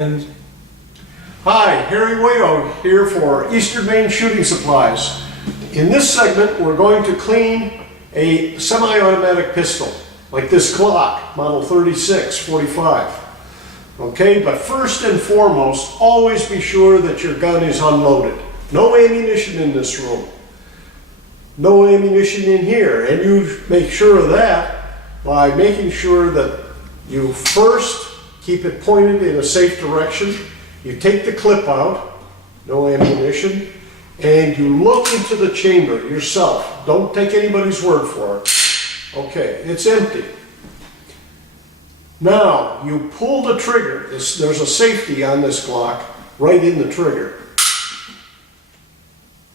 And hi, Harry Wayo here for Eastern Maine Shooting Supplies. In this segment, we're going to clean a semi-automatic pistol, like this Glock, model 36-45. Okay, but first and foremost, always be sure that your gun is unloaded. No ammunition in this room. No ammunition in here, and you make sure of that by making sure that you first keep it pointed in a safe direction. You take the clip out, no ammunition, and you look into the chamber yourself. Don't take anybody's word for it. Okay, it's empty. Now, you pull the trigger. There's a safety on this Glock right in the trigger.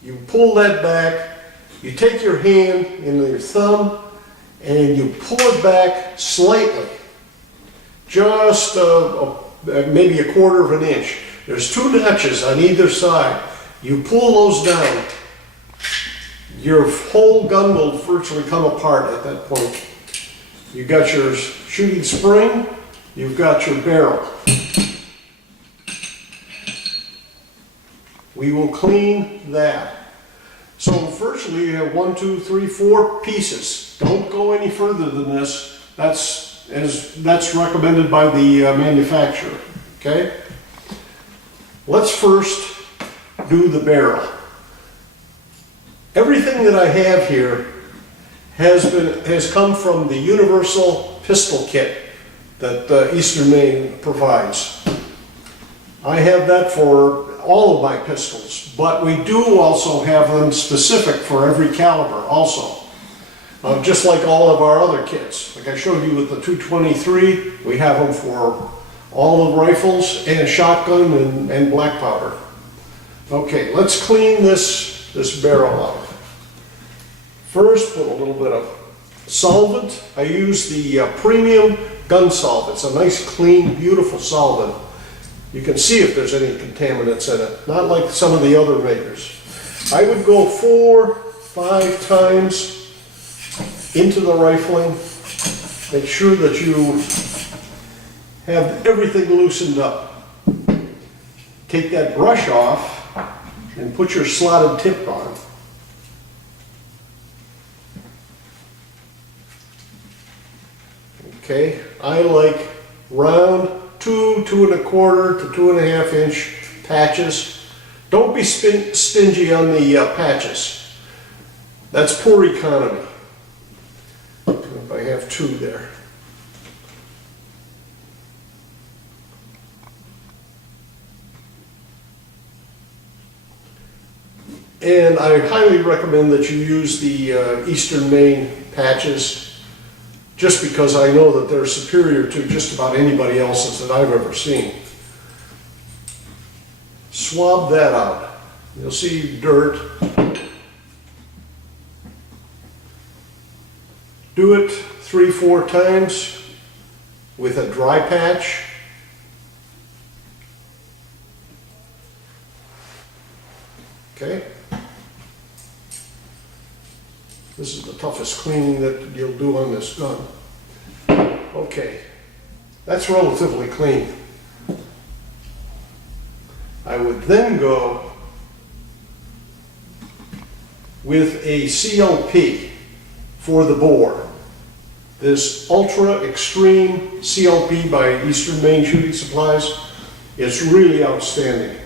You pull that back, you take your hand in your thumb, and you pull it back slightly. Just maybe a quarter of an inch. There's two notches on either side. You pull those down, your whole gun will virtually come apart at that point. You've got your shooting spring, you've got your barrel. We will clean that. So virtually you have 1, 2, 3, 4 pieces. Don't go any further than this. That's recommended by the manufacturer, okay? Let's first do the barrel. Everything that I have here has come from the universal pistol kit that Eastern Maine provides. I have that for all of my pistols, but we do also have them specific for every caliber also. Just like all of our other kits. Like I showed you with the 223, we have them for all the rifles and shotgun and black powder. Okay, let's clean this barrel out. First, put a little bit of solvent. I use the premium gun solvent. It's a nice, clean, beautiful solvent. You can see if there's any contaminants in it, not like some of the other makers. I would go 4, 5 times into the rifling. Make sure that you have everything loosened up. Take that brush off and put your slotted tip on. Okay, I like round 2, 2 1/4 to 2 1/2 inch patches. Don't be stingy on the patches. That's poor economy. I have 2 there. And I highly recommend that you use the Eastern Maine patches, just because I know that they're superior to just about anybody else's that I've ever seen. Swab that out. You'll see dirt. Do it 3, 4 times with a dry patch. Okay. This is the toughest cleaning that you'll do on this gun. Okay, that's relatively clean. I would then go with a CLP for the bore. This Ultra Extreme CLP by Eastern Maine Shooting Supplies is really outstanding.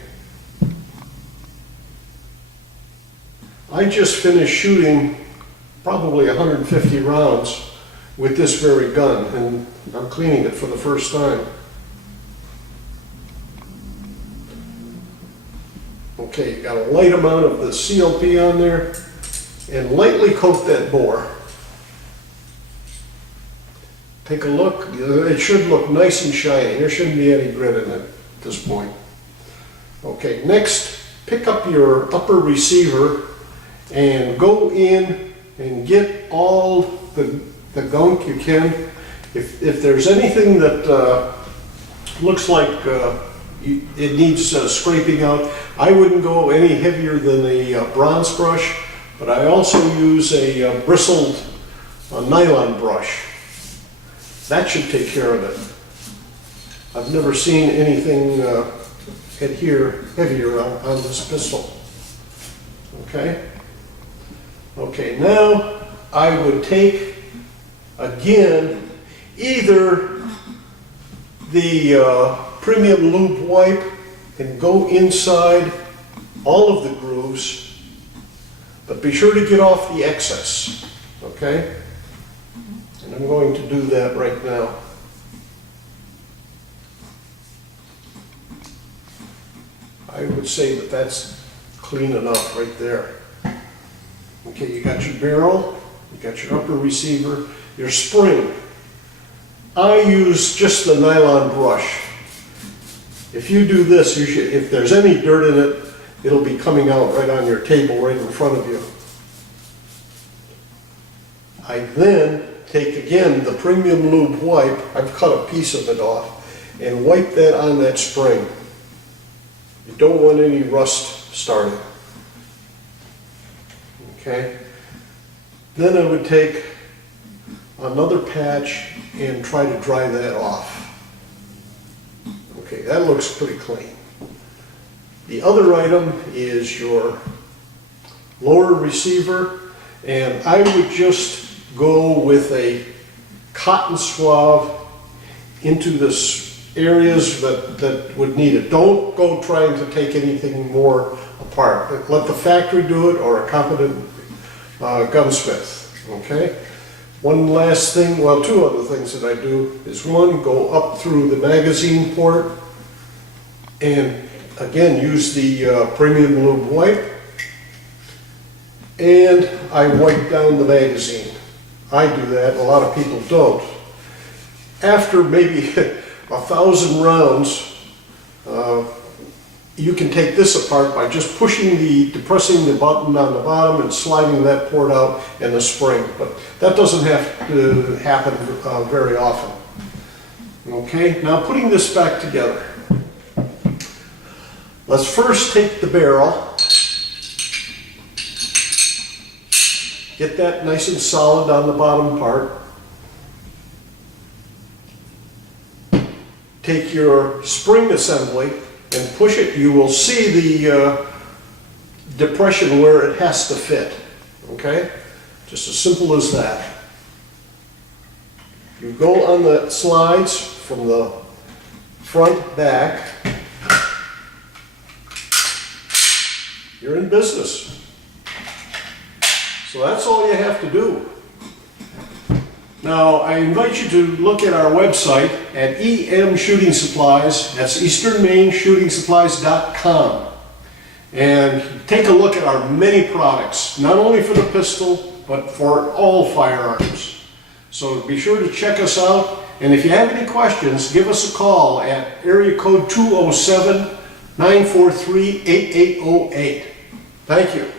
I just finished shooting probably 150 rounds with this very gun, and I'm cleaning it for the first time. Okay, got a light amount of the CLP on there, and lightly coat that bore. Take a look. It should look nice and shiny. There shouldn't be any grit in it at this point. Okay, next, pick up your upper receiver and go in and get all the gunk you can. If there's anything that looks like it needs scraping out, I wouldn't go any heavier than a bronze brush, but I also use a bristled nylon brush. That should take care of it. I've never seen anything adhere heavier on this pistol. Okay? Okay, now I would take, again, either the premium lube wipe and go inside all of the grooves, but be sure to get off the excess, okay? And I'm going to do that right now. I would say that that's clean enough right there. Okay, you got your barrel, you got your upper receiver, your spring. I use just the nylon brush. If you do this, you should, if there's any dirt in it, it'll be coming out right on your table right in front of you. I then take again the premium lube wipe, I've cut a piece of it off, and wipe that on that spring. You don't want any rust starting. Okay? Then I would take another patch and try to dry that off. Okay, that looks pretty clean. The other item is your lower receiver, and I would just go with a cotton swab into the areas that would need it. Don't go trying to take anything more apart. Let the factory do it or a competent gunsmith, okay? One last thing, well, two other things that I do is one, go up through the magazine port and again use the premium lube wipe, and I wipe down the magazine. I do that, a lot of people don't. After maybe 1,000 rounds, you can take this apart by just depressing the button on the bottom and sliding that port out and the spring. But that doesn't have to happen very often. Okay, now putting this back together. Let's first take the barrel, get that nice and solid on the bottom part. Take your spring assembly and push it. You will see the depression where it has to fit. Okay? Just as simple as that. You go on the slides from the front, back. You're in business. So that's all you have to do. Now, I invite you to look at our website at EM Shooting Supplies, that's easternmaineshootingsupplies.com, and take a look at our many products, not only for the pistol, but for all firearms. So be sure to check us out, and if you have any questions, give us a call at area code 207-943-8808. Thank you.